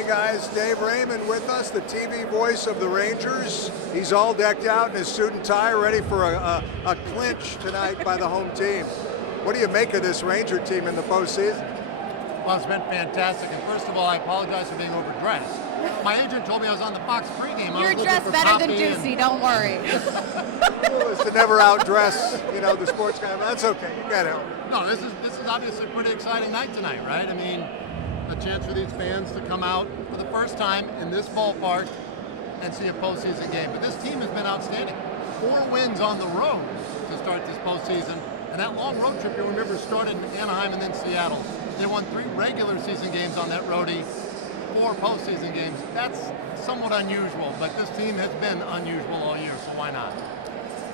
Hey guys, Dave Raymond with us, the TV voice of the Rangers. He's all decked out in his suit and tie, ready for a clinch tonight by the home team. What do you make of this Ranger team in the postseason? Well, it's been fantastic. And first of all, I apologize for being overdressed. My agent told me I was on the Fox pregame. You're dressed better than Juicy, don't worry. Rule is to never outdress, the sports guy. But that's okay. You got it. No, this is obviously a pretty exciting night tonight, right? I mean, a chance for these fans to come out for the first time in this ballpark and see a postseason game. But this team has been outstanding. 4 wins on the road to start this postseason. And that long road trip, you remember, started in Anaheim and then Seattle. They won 3 regular season games on that roadie, 4 postseason games. That's somewhat unusual, but this team has been unusual all year, so why not?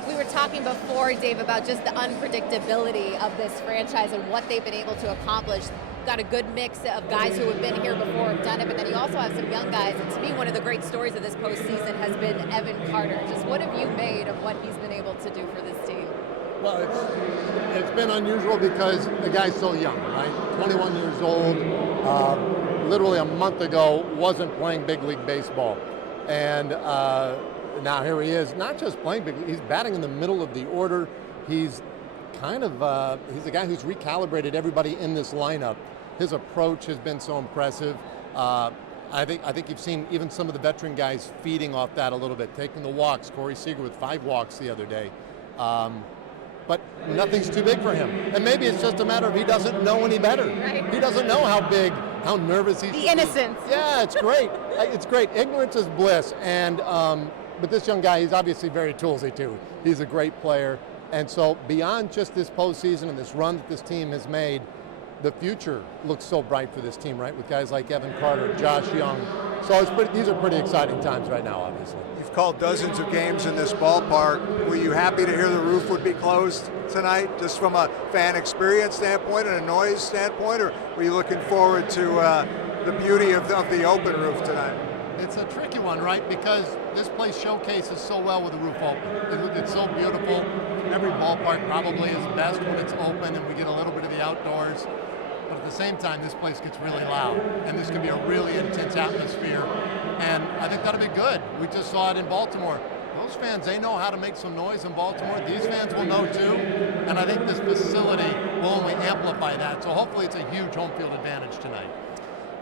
We were talking before, Dave, about just the unpredictability of this franchise and what they've been able to accomplish. Got a good mix of guys who have been here before, have done it, but then you also have some young guys. And to me, one of the great stories of this postseason has been Evan Carter. Just what have you made of what he's been able to do for this team? Well, it's been unusual because the guy's so young, right? 21 years old, literally a month ago, wasn't playing big league baseball. And now here he is, not just playing big league, he's batting in the middle of the order. He's he's a guy who's recalibrated everybody in this lineup. His approach has been so impressive. I think you've seen even some of the veteran guys feeding off that a little bit, taking the walks. Corey Seager with 5 walks the other day. But nothing's too big for him. And maybe it's just a matter of he doesn't know any better. Right. He doesn't know how nervous he should be. The innocence. Yeah, it's great. It's great. Ignorance is bliss. And but this young guy, he's obviously very toolsy too. He's a great player. And so beyond just this postseason and this run that this team has made, the future looks so bright for this team, right? With guys like Evan Carter, Josh Young. So these are pretty exciting times right now, obviously. You've called dozens of games in this ballpark. Were you happy to hear the roof would be closed tonight, just from a fan experience standpoint and a noise standpoint, or were you looking forward to the beauty of the open roof tonight? It's a tricky one, right? Because this place showcases so well with the roof open. It's so beautiful. Every ballpark probably is best when it's open and we get a little bit of the outdoors. But at the same time, this place gets really loud, and this can be a really intense atmosphere. And I think that'll be good. We just saw it in Baltimore. Those fans, they know how to make some noise in Baltimore. These fans will know too. And I think this facility will only amplify that. So hopefully it's a huge home field advantage tonight.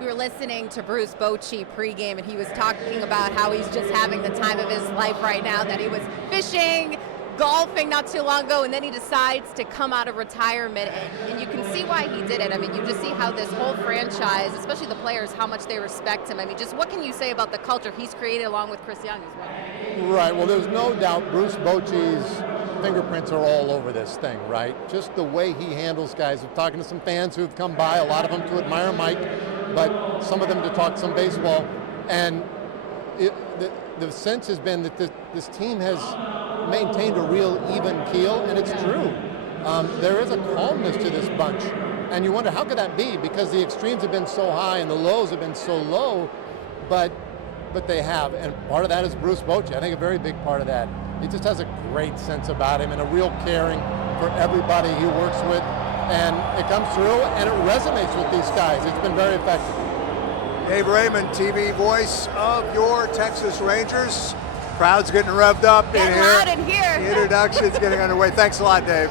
We were listening to Bruce Bochy pregame, and he was talking about how he's just having the time of his life right now, that he was fishing, golfing not too long ago, and then he decides to come out of retirement, and you can see why he did it. I mean, you just see how this whole franchise, especially the players, how much they respect him. I mean, just what can you say about the culture he's created along with Chris Young as well? Right, well, there's no doubt Bruce Bochy's fingerprints are all over this thing, right? Just the way he handles guys. I'm talking to some fans who've come by, a lot of them to admire Mike, but some of them to talk some baseball. And the sense has been that this team has maintained a real even keel, and it's true. There is a calmness to this bunch, and you wonder how could that be, because the extremes have been so high and the lows have been so low, but they have, and part of that is Bruce Bochy. I think a very big part of that. He just has a great sense about him and a real caring for everybody he works with, and it comes through and it resonates with these guys. It's been very effective. Dave Raymond, TV voice of your Texas Rangers. Crowd's getting revved up in Get here. loud in here. The introduction's getting underway. Thanks a lot, Dave.